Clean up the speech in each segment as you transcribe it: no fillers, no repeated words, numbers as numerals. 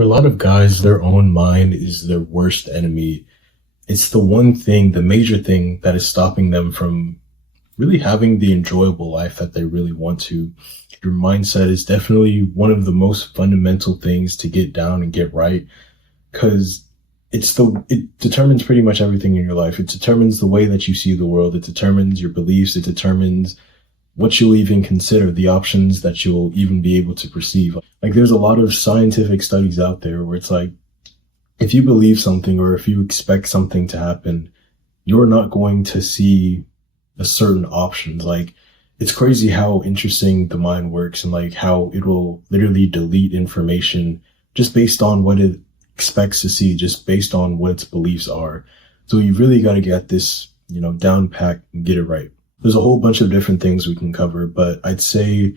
For a lot of guys, their own mind is their worst enemy. It's the one thing, the major thing that is stopping them from really having the enjoyable life that they really want to. Your mindset is definitely one of the most fundamental things to get down and get right because it determines pretty much everything in your life. It determines the way that you see the world. It determines your beliefs. It determines what you'll even consider, the options that you'll even be able to perceive. Like there's a lot of scientific studies out there where it's like, if you believe something or if you expect something to happen, you're not going to see a certain options. Like it's crazy how interesting the mind works and like how it will literally delete information just based on what it expects to see, just based on what its beliefs are. So you've really got to get this, down pat and get it right. There's a whole bunch of different things we can cover, but I'd say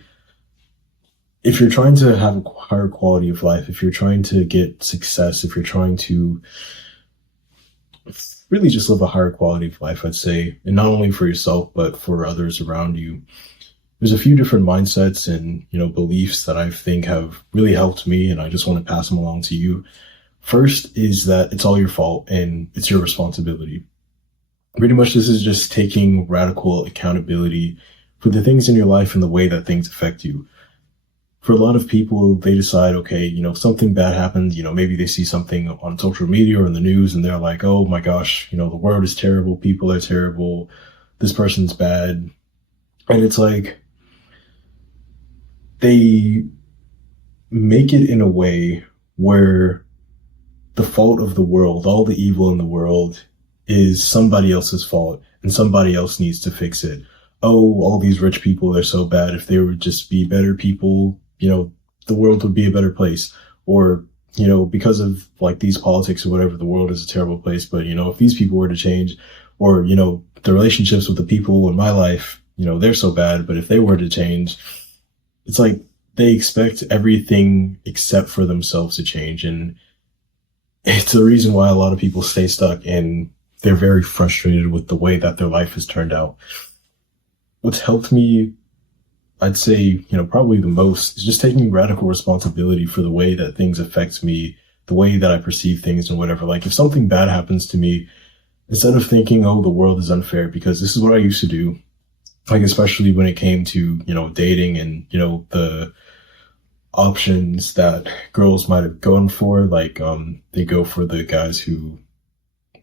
if you're trying to have a higher quality of life, if you're trying to get success, if you're trying to really just live a higher quality of life, I'd say, and not only for yourself, but for others around you, there's a few different mindsets and, beliefs that I think have really helped me, and I just want to pass them along to you. First is that it's all your fault and it's your responsibility. Pretty much this is just taking radical accountability for the things in your life and the way that things affect you. For a lot of people, they decide, okay, something bad happens, maybe they see something on social media or in the news and they're like, oh my gosh, the world is terrible, people are terrible, this person's bad. And it's like, they make it in a way where the fault of the world, all the evil in the world, is somebody else's fault and somebody else needs to fix it. Oh, all these rich people are so bad. If they would just be better people, the world would be a better place. Or, because of like these politics or whatever, the world is a terrible place. But, if these people were to change or, the relationships with the people in my life, they're so bad. But if they were to change, it's like they expect everything except for themselves to change. And it's the reason why a lot of people stay stuck and they're very frustrated with the way that their life has turned out. What's helped me, I'd say, probably the most is just taking radical responsibility for the way that things affect me, the way that I perceive things and whatever. Like if something bad happens to me, instead of thinking, oh, the world is unfair, because this is what I used to do, like especially when it came to, dating and, the options that girls might have gone for, like they go for the guys who,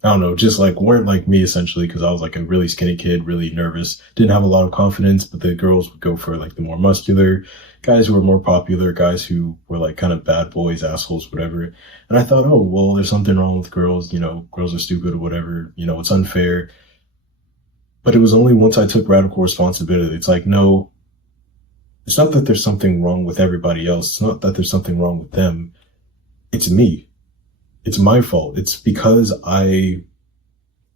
I don't know, just like weren't like me essentially, because I was like a really skinny kid, really nervous, didn't have a lot of confidence, but the girls would go for like the more muscular guys who were more popular, guys who were like kind of bad boys, assholes, whatever. And I thought, oh, well, there's something wrong with girls, girls are stupid or whatever, it's unfair. But it was only once I took radical responsibility. It's like, no, it's not that there's something wrong with everybody else. It's not that there's something wrong with them. It's me. It's my fault. It's because I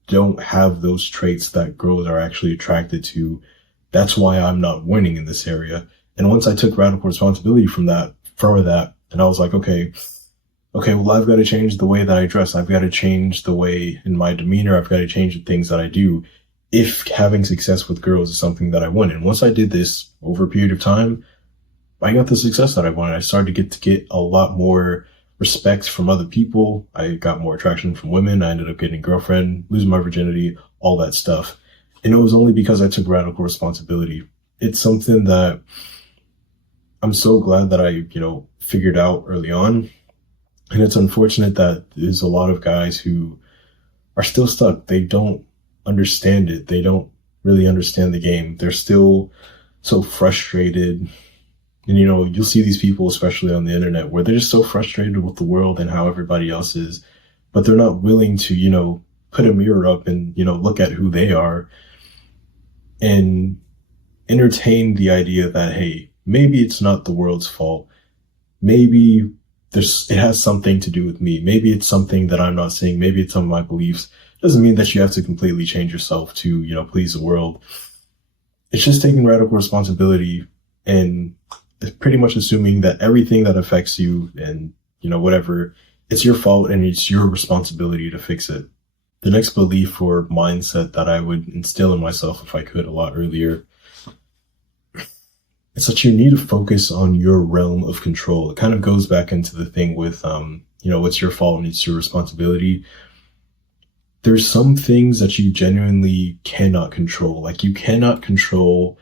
don't have those traits that girls are actually attracted to. That's why I'm not winning in this area. And once I took radical responsibility for that, and I was like, okay, well, I've got to change the way that I dress. I've got to change the way in my demeanor. I've got to change the things that I do if having success with girls is something that I want. And once I did this over a period of time, I got the success that I wanted. I started to get a lot more respect from other people. I got more attraction from women. I ended up getting a girlfriend, losing my virginity, all that stuff. And it was only because I took radical responsibility. It's something that I'm so glad that I, figured out early on. And it's unfortunate that there's a lot of guys who are still stuck. They don't understand it. They don't really understand the game. They're still so frustrated. And, you'll see these people, especially on the internet, where they're just so frustrated with the world and how everybody else is, but they're not willing to, put a mirror up and, look at who they are and entertain the idea that, hey, maybe it's not the world's fault. Maybe it has something to do with me. Maybe it's something that I'm not seeing. Maybe it's some of my beliefs. Doesn't mean that you have to completely change yourself to, please the world. It's just taking radical responsibility and pretty much assuming that everything that affects you and, whatever, it's your fault and it's your responsibility to fix it. The next belief or mindset that I would instill in myself if I could a lot earlier It's that you need to focus on your realm of control. It kind of goes back into the thing with, what's your fault and it's your responsibility. There's some things that you genuinely cannot control. Like you cannot control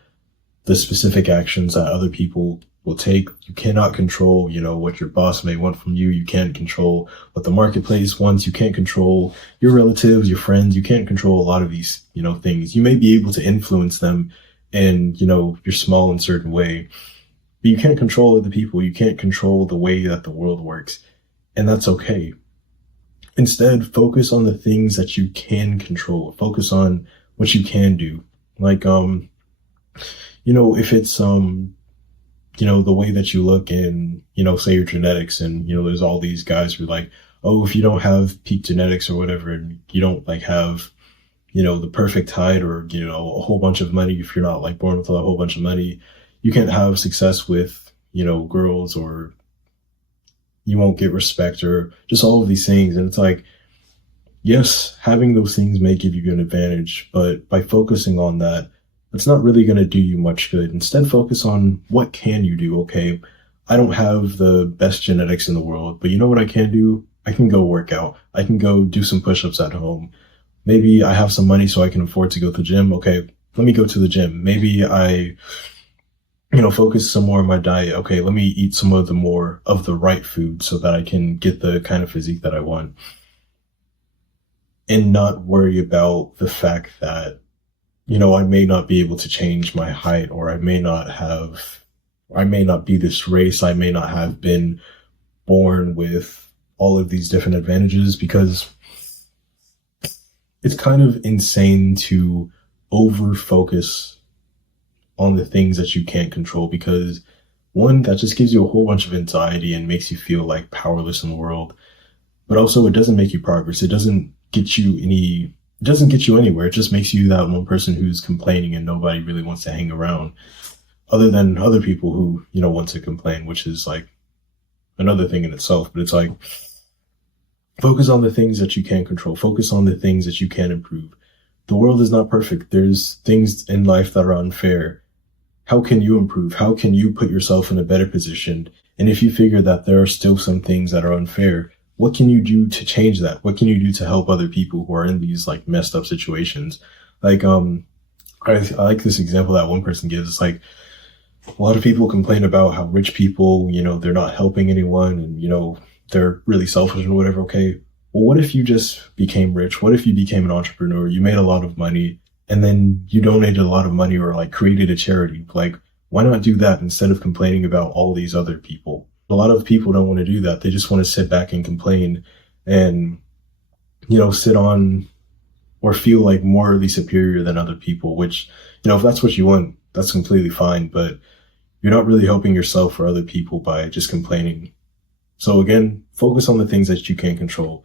the specific actions that other people will take. You cannot control, what your boss may want from you. You can't control what the marketplace wants. You can't control your relatives, your friends. You can't control a lot of these, things. You may be able to influence them in, your small and certain way, but you can't control other people. You can't control the way that the world works. And that's okay. Instead, focus on the things that you can control. Focus on what you can do. Like, if it's, the way that you look in, say your genetics, and, there's all these guys who are like, oh, if you don't have peak genetics or whatever, and you don't like have, the perfect height or, a whole bunch of money, if you're not like born with a whole bunch of money, you can't have success with, girls, or you won't get respect, or just all of these things. And it's like, yes, having those things may give you an advantage, but by focusing on that, it's not really going to do you much good. Instead, focus on what can you do. Okay, I don't have the best genetics in the world, but you know what I can do? I can go work out. I can go do some push-ups at home. Maybe I have some money so I can afford to go to the gym. Okay, let me go to the gym. Maybe I, focus some more on my diet. Okay, let me eat some of the right food so that I can get the kind of physique that I want. And not worry about the fact that, I may not be able to change my height, or I may not be this race. I may not have been born with all of these different advantages, because it's kind of insane to over focus on the things that you can't control, because one, that just gives you a whole bunch of anxiety and makes you feel like powerless in the world. But also it doesn't make you progress. It doesn't get you anywhere. It just makes you that one person who's complaining and nobody really wants to hang around, other than other people who, want to complain, which is like another thing in itself. But it's like, focus on the things that you can control. Focus on the things that you can improve. The world is not perfect. There's things in life that are unfair. How can you improve? How can you put yourself in a better position? And if you figure that there are still some things that are unfair, what can you do to change that? What can you do to help other people who are in these like messed up situations? Like, I like this example that one person gives. It's like, a lot of people complain about how rich people, they're not helping anyone, and, they're really selfish and whatever. Okay, well, what if you just became rich? What if you became an entrepreneur? You made a lot of money, and then you donated a lot of money, or like created a charity. Like, why not do that instead of complaining about all these other people? A lot of people don't want to do that. They just want to sit back and complain and, sit on or feel like morally superior than other people, which, if that's what you want, that's completely fine. But you're not really helping yourself or other people by just complaining. So again, focus on the things that you can control.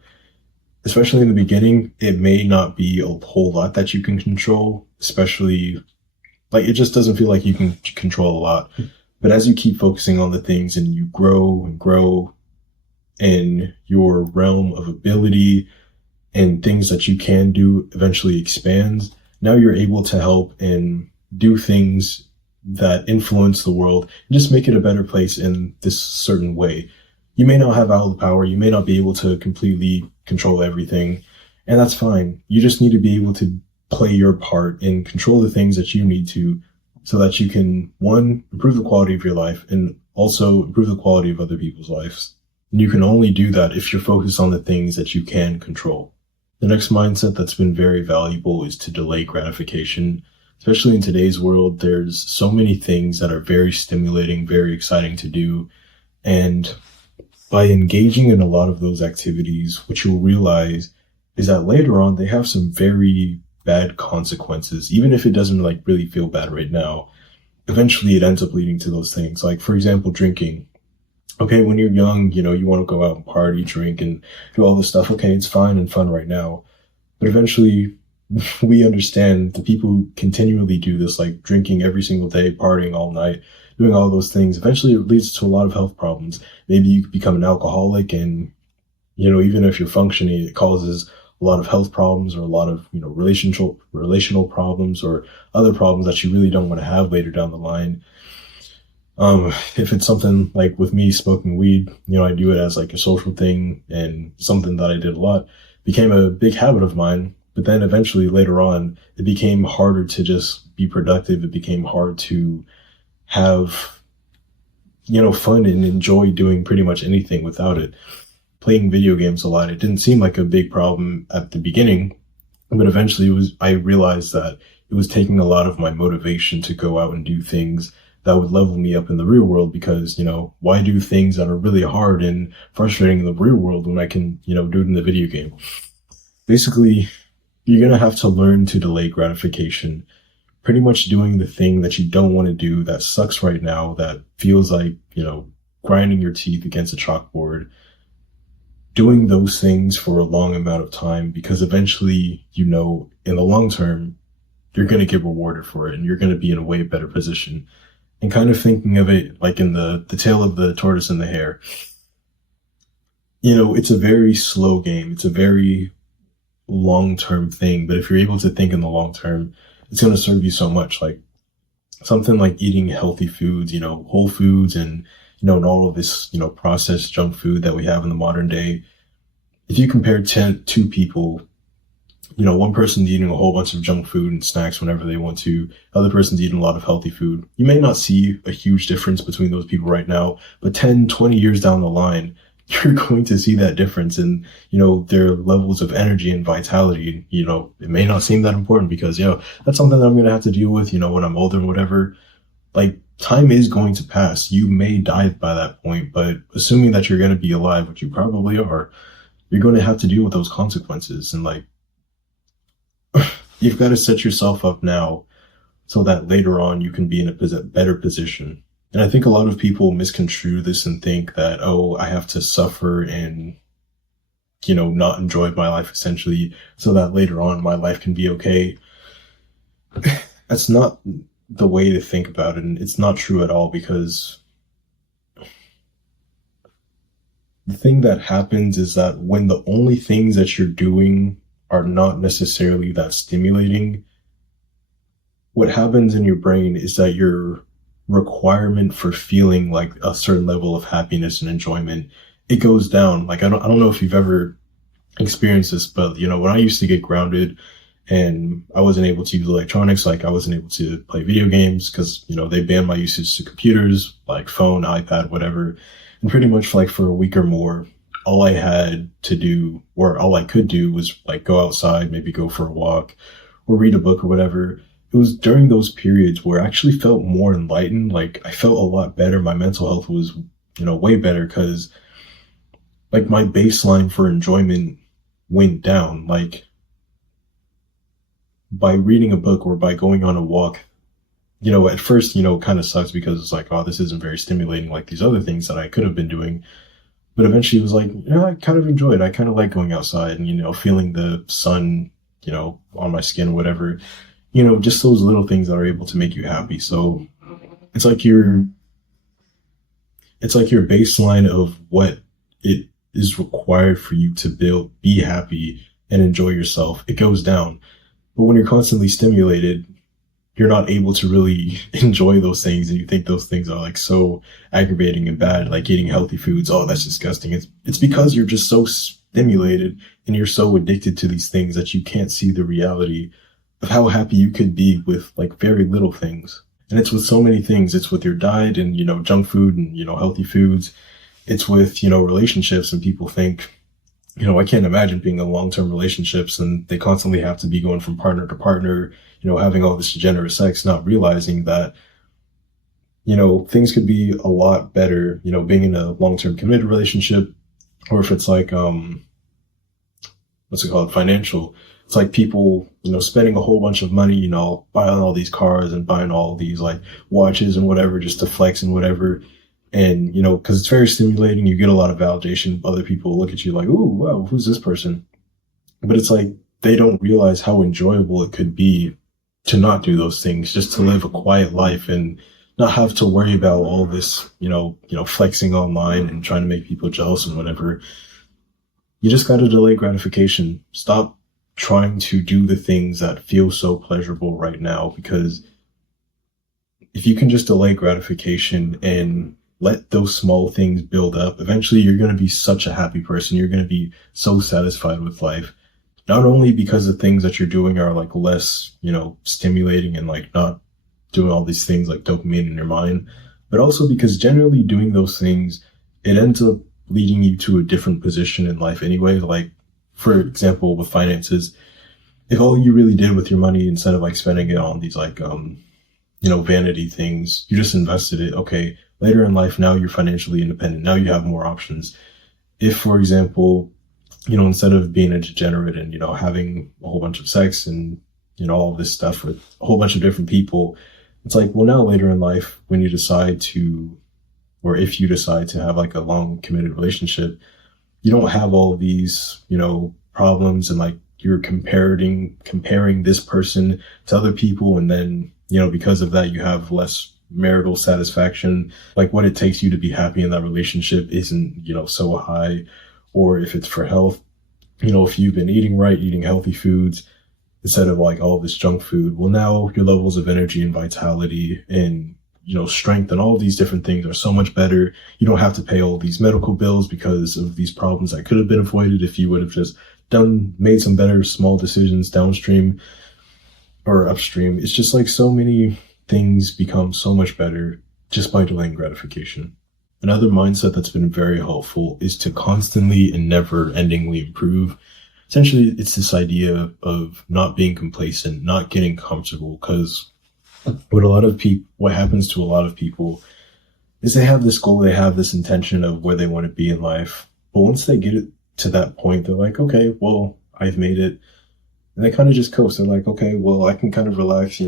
Especially in the beginning, it may not be a whole lot that you can control, especially like it just doesn't feel like you can control a lot. But as you keep focusing on the things and you grow and grow, and your realm of ability and things that you can do eventually expands, now you're able to help and do things that influence the world and just make it a better place in this certain way. You may not have all the power. You may not be able to completely control everything, and that's fine. You just need to be able to play your part and control the things that you need to, so that you can, one, improve the quality of your life, and also improve the quality of other people's lives. And you can only do that if you're focused on the things that you can control. The next mindset that's been very valuable is to delay gratification. Especially in today's world, there's so many things that are very stimulating, very exciting to do. And by engaging in a lot of those activities, what you'll realize is that later on, they have some very bad consequences. Even if it doesn't like really feel bad right now, eventually it ends up leading to those things. Like, for example, drinking. Okay, when you're young, you want to go out and party, drink, and do all this stuff. Okay, it's fine and fun right now. But eventually, we understand the people who continually do this, like drinking every single day, partying all night, doing all those things, eventually it leads to a lot of health problems. Maybe you become an alcoholic, and, even if you're functioning, it causes a lot of health problems, or a lot of, relational problems, or other problems that you really don't want to have later down the line. If it's something like with me smoking weed, I do it as like a social thing and something that I did a lot, became a big habit of mine. But then eventually later on, it became harder to just be productive. It became hard to have, fun and enjoy doing pretty much anything without it. Playing video games a lot, it didn't seem like a big problem at the beginning, but eventually I realized that it was taking a lot of my motivation to go out and do things that would level me up in the real world because, why do things that are really hard and frustrating in the real world when I can, do it in the video game? Basically, you're going to have to learn to delay gratification, pretty much doing the thing that you don't want to do that sucks right now, that feels like, grinding your teeth against a chalkboard, doing those things for a long amount of time, because eventually, in the long term, you're going to get rewarded for it and you're going to be in a way better position. And kind of thinking of it like in the tale of the tortoise and the hare. It's a very slow game. It's a very long-term thing. But if you're able to think in the long term, it's going to serve you so much. Like something like eating healthy foods, whole foods and all of this, processed junk food that we have in the modern day. If you compare two people, one person's eating a whole bunch of junk food and snacks whenever they want to, the other person's eating a lot of healthy food. You may not see a huge difference between those people right now, but 10, 20 years down the line, you're going to see that difference in, their levels of energy and vitality. It may not seem that important because, that's something that I'm going to have to deal with, when I'm older and whatever. Like, time is going to pass. You may die by that point, but assuming that you're going to be alive, which you probably are, you're going to have to deal with those consequences. And like, you've got to set yourself up now so that later on you can be in a better position. And I think a lot of people misconstrue this and think that, oh, I have to suffer and, not enjoy my life essentially so that later on my life can be okay. That's not the way to think about it. And it's not true at all, because the thing that happens is that when the only things that you're doing are not necessarily that stimulating, what happens in your brain is that your requirement for feeling like a certain level of happiness and enjoyment, it goes down. Like, I don't know if you've ever experienced this, but when I used to get grounded and I wasn't able to use electronics, like I wasn't able to play video games because, they banned my usage to computers, like phone, iPad, whatever. And pretty much like for a week or more, all I had to do, or all I could do, was like go outside, maybe go for a walk or read a book or whatever. It was during those periods where I actually felt more enlightened. Like I felt a lot better. My mental health was, way better because like my baseline for enjoyment went down. Like by reading a book or by going on a walk, at first, kind of sucks because it's like, oh, this isn't very stimulating like these other things that I could have been doing. But eventually it was like, I kind of enjoy it. I kind of like going outside and, feeling the sun, on my skin, whatever, just those little things that are able to make you happy. So it's like your baseline of what it is required for you to be happy and enjoy yourself. It goes down. But when you're constantly stimulated, you're not able to really enjoy those things, and you think those things are like so aggravating and bad, like eating healthy foods. Oh, that's disgusting. It's because you're just so stimulated and you're so addicted to these things that you can't see the reality of how happy you could be with like very little things. And it's with so many things. It's with your diet and, junk food and, healthy foods. It's with, relationships, and people think, I can't imagine being in long-term relationships and they constantly have to be going from partner to partner, having all this degenerate sex, not realizing that, things could be a lot better, being in a long-term committed relationship, or if it's like, what's it called? Financial. It's like people, spending a whole bunch of money, buying all these cars and buying all these like watches and whatever, just to flex and whatever. And, cause it's very stimulating. You get a lot of validation. Other people look at you like, ooh, wow, who's this person? But it's like, they don't realize how enjoyable it could be to not do those things, just to live a quiet life and not have to worry about all this, flexing online and trying to make people jealous and whatever. You just got to delay gratification. Stop trying to do the things that feel so pleasurable right now, because if you can just delay gratification and let those small things build up, eventually you're going to be such a happy person. You're going to be so satisfied with life. Not only because the things that you're doing are like less, stimulating and like not doing all these things like dopamine in your mind, but also because generally doing those things, it ends up leading you to a different position in life anyway. Like, for example, with finances, if all you really did with your money, instead of like spending it on these like, vanity things, you just invested it. Okay. Later in life, now you're financially independent. Now you have more options. If, for example, instead of being a degenerate and, having a whole bunch of sex and, all of this stuff with a whole bunch of different people, it's like, well, now later in life, when you decide to, or if you decide to have like a long committed relationship, you don't have all of these, problems and like you're comparing this person to other people. And then, because of that, you have less marital satisfaction. Like what it takes you to be happy in that relationship isn't, so high. Or if it's for health, if you've been eating right, eating healthy foods instead of like all this junk food, well, now your levels of energy and vitality and, strength and all of these different things are so much better. You don't have to pay all these medical bills because of these problems that could have been avoided if you would have just made some better small decisions downstream or upstream. It's just like so many things become so much better just by delaying gratification. Another mindset that's been very helpful is to constantly and never endingly improve. Essentially, it's this idea of not being complacent, not getting comfortable, because what happens to a lot of people is they have this goal, they have this intention of where they want to be in life. But once they get it to that point, they're like, okay, well, I've made it. And they kind of just coast. They're like, okay, well, I can kind of relax,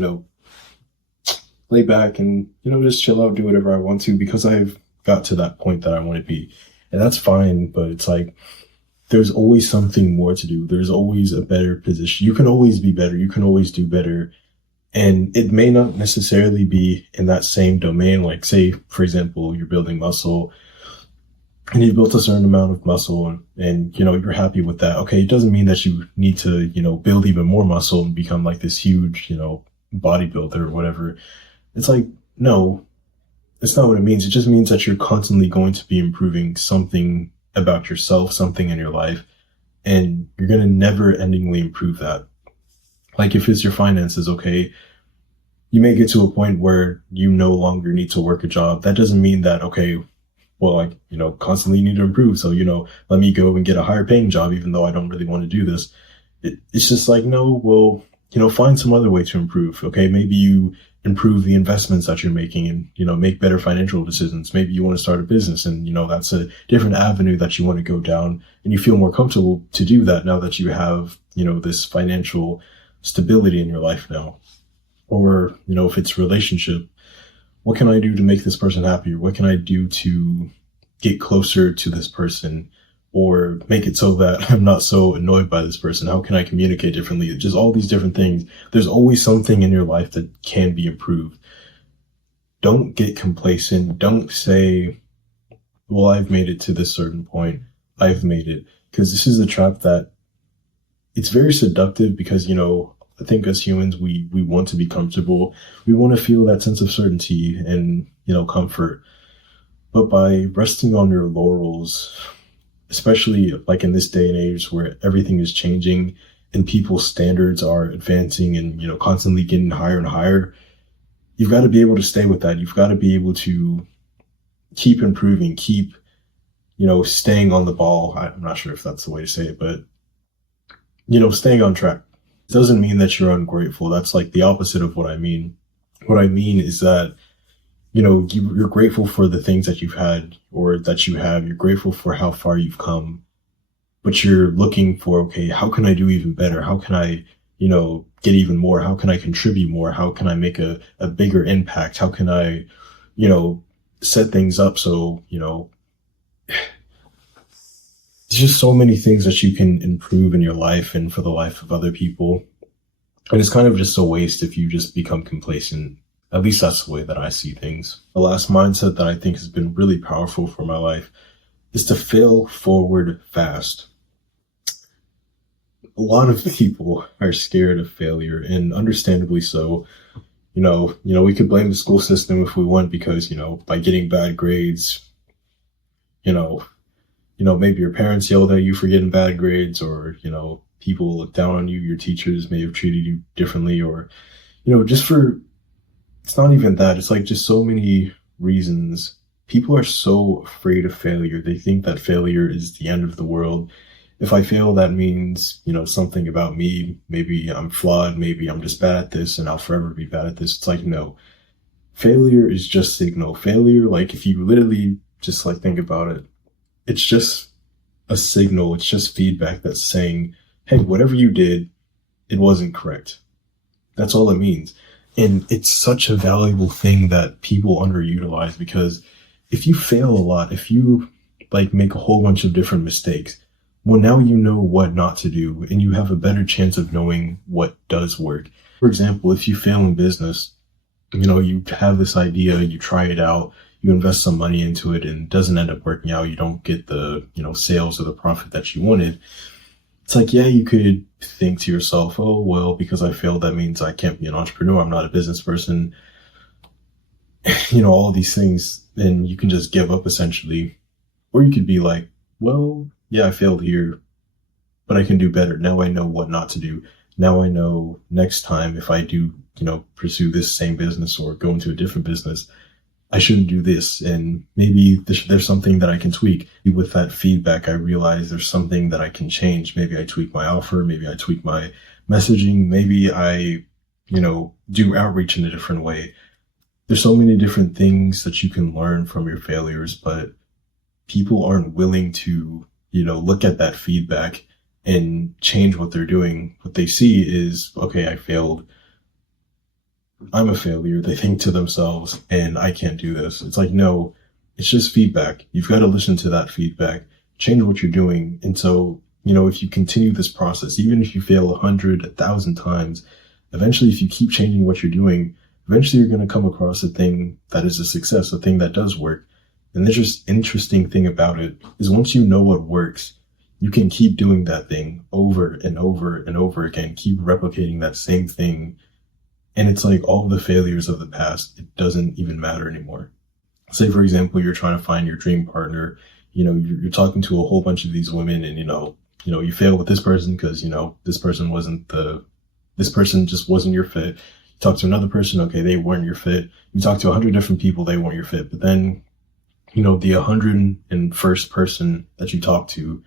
lay back and, just chill out, do whatever I want to because I've got to that point that I want to be. And that's fine, but it's like, there's always something more to do. There's always a better position. You can always be better. You can always do better. And it may not necessarily be in that same domain. Like say, for example, you're building muscle and you've built a certain amount of muscle and you're happy with that. Okay. It doesn't mean that you need to, build even more muscle and become like this huge, bodybuilder or whatever. It's like, no, it's not what it means. It just means that you're constantly going to be improving something about yourself, something in your life, and you're going to never endingly improve that. Like if it's your finances, okay, you may get to a point where you no longer need to work a job. That doesn't mean that, okay, well, like, constantly need to improve. So, let me go and get a higher paying job, even though I don't really want to do this. It's just like, no, well, find some other way to improve. Okay. Maybe you improve the investments that you're making and, make better financial decisions. Maybe you want to start a business and, that's a different avenue that you want to go down and you feel more comfortable to do that now that you have, this financial stability in your life now. Or, if it's relationship, what can I do to make this person happier? What can I do to get closer to this person or make it so that I'm not so annoyed by this person? How can I communicate differently? Just all these different things. There's always something in your life that can be improved. Don't get complacent. Don't say, well, I've made it to this certain point. I've made it. Because this is a trap that it's very seductive because, I think as humans, we want to be comfortable. We want to feel that sense of certainty and, comfort. But by resting on your laurels, especially like in this day and age where everything is changing and people's standards are advancing and, constantly getting higher and higher, you've got to be able to stay with that. You've got to be able to keep improving, keep, staying on the ball. I'm not sure if that's the way to say it, but, staying on track. It doesn't mean that you're ungrateful. That's like the opposite of what I mean. What I mean is that, you're grateful for the things that you've had or that you have. You're grateful for how far you've come, but you're looking for, okay, how can I do even better? How can I, get even more? How can I contribute more? How can I make a bigger impact? How can I, set things up so, there's just so many things that you can improve in your life and for the life of other people. And it's kind of just a waste if you just become complacent. At least that's the way that I see things. The last mindset that I think has been really powerful for my life is to fail forward fast. A lot of people are scared of failure, and understandably so. We could blame the school system if we want because, by getting bad grades, you know, maybe your parents yelled at you for getting bad grades, or, people look down on you, your teachers may have treated you differently, or, just for, it's not even that. It's like just so many reasons. People are so afraid of failure. They think that failure is the end of the world. If I fail, that means, something about me. Maybe I'm flawed. Maybe I'm just bad at this and I'll forever be bad at this. It's like, no, failure is just signal. Failure, like if you literally just like think about it, it's just a signal. It's just feedback that's saying, hey, whatever you did, it wasn't correct. That's all it means. And it's such a valuable thing that people underutilize, because if you fail a lot, if you like make a whole bunch of different mistakes, well, now you know what not to do and you have a better chance of knowing what does work. For example, if you fail in business, you have this idea, you try it out, you invest some money into it and it doesn't end up working out. You don't get the, sales or the profit that you wanted. It's like, yeah, you could think to yourself, oh, well, because I failed, that means I can't be an entrepreneur. I'm not a business person. All these things, and you can just give up essentially. Or you could be like, well, yeah, I failed here, but I can do better. Now I know what not to do. Now I know next time if I do, pursue this same business or go into a different business, I shouldn't do this. And maybe there's something that I can tweak. With that feedback, I realize there's something that I can change. Maybe I tweak my offer. Maybe I tweak my messaging. Maybe I, do outreach in a different way. There's so many different things that you can learn from your failures, but people aren't willing to, look at that feedback and change what they're doing. What they see is, okay, I failed. I'm a failure. They think to themselves, and I can't do this. It's like, no, it's just feedback. You've got to listen to that feedback, change what you're doing. And so, if you continue this process, even if you fail 100, 1,000 times, eventually, if you keep changing what you're doing, eventually you're going to come across a thing that is a success, a thing that does work. And the just interesting thing about it is once you know what works, you can keep doing that thing over and over and over again, keep replicating that same thing. And it's like all the failures of the past, it doesn't even matter anymore. Say, for example, you're trying to find your dream partner, you're talking to a whole bunch of these women and, you fail with this person because, this person just wasn't your fit. You talk to another person, okay, they weren't your fit. You talk to 100 different people, they weren't your fit. But then, the 101st person that you talk to,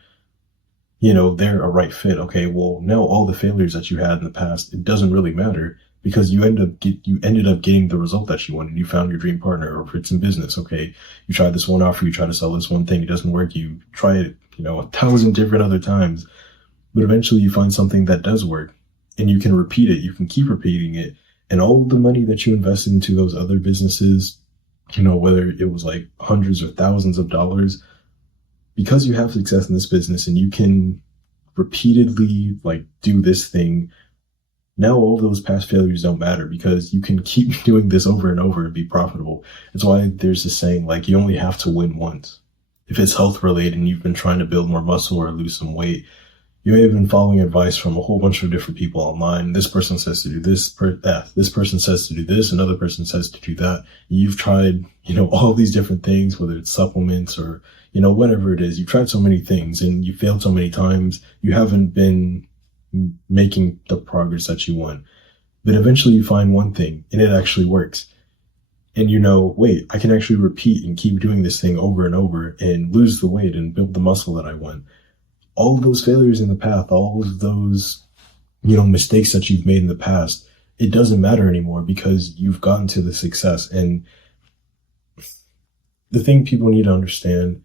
they're a right fit. Okay, well, now all the failures that you had in the past, it doesn't really matter. Because you ended up getting the result that you wanted. You found your dream partner, or if it's in business, okay, you try this one offer, you try to sell this one thing, it doesn't work, you try it, 1,000 different other times, but eventually you find something that does work, and you can repeat it, you can keep repeating it, and all the money that you invested into those other businesses, whether it was like hundreds or thousands of dollars, because you have success in this business and you can repeatedly like do this thing. Now all those past failures don't matter because you can keep doing this over and over and be profitable. That's why there's this saying, like, you only have to win once. If it's health related and you've been trying to build more muscle or lose some weight, you may have been following advice from a whole bunch of different people online. This person says to do this, this person says to do this, another person says to do that. You've tried, all these different things, whether it's supplements or, whatever it is. You've tried so many things and you failed so many times. You haven't been making the progress that you want. But eventually you find one thing and it actually works. And wait, I can actually repeat and keep doing this thing over and over and lose the weight and build the muscle that I want. All of those failures in the past, all of those, mistakes that you've made in the past, it doesn't matter anymore because you've gotten to the success. And the thing people need to understand,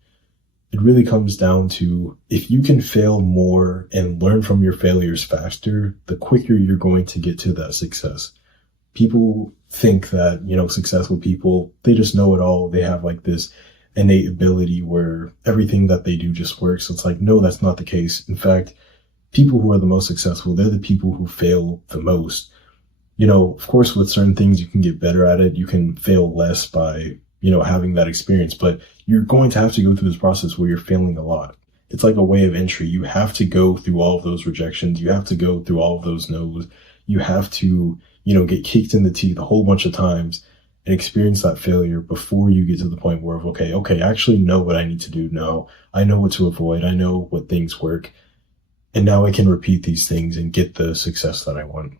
it really comes down to if you can fail more and learn from your failures faster, the quicker you're going to get to that success. People think that, successful people, they just know it all. They have like this innate ability where everything that they do just works. It's like, no, that's not the case. In fact, people who are the most successful, they're the people who fail the most. Of course, with certain things, you can get better at it. You can fail less by, having that experience, but you're going to have to go through this process where you're failing a lot. It's like a way of entry. You have to go through all of those rejections. You have to go through all of those no's. You have to, get kicked in the teeth a whole bunch of times and experience that failure before you get to the point where, okay, I actually know what I need to do now. I know what to avoid. I know what things work. And now I can repeat these things and get the success that I want.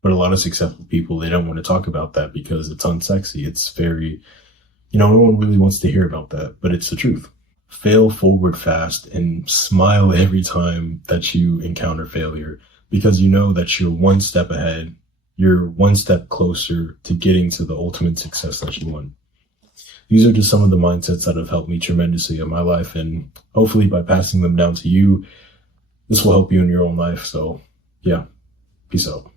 But a lot of successful people, they don't want to talk about that because it's unsexy. It's very, no one really wants to hear about that, but it's the truth. Fail forward fast and smile every time that you encounter failure, because you know that you're one step ahead. You're one step closer to getting to the ultimate success that you want. These are just some of the mindsets that have helped me tremendously in my life. And hopefully by passing them down to you, this will help you in your own life. So yeah, peace out.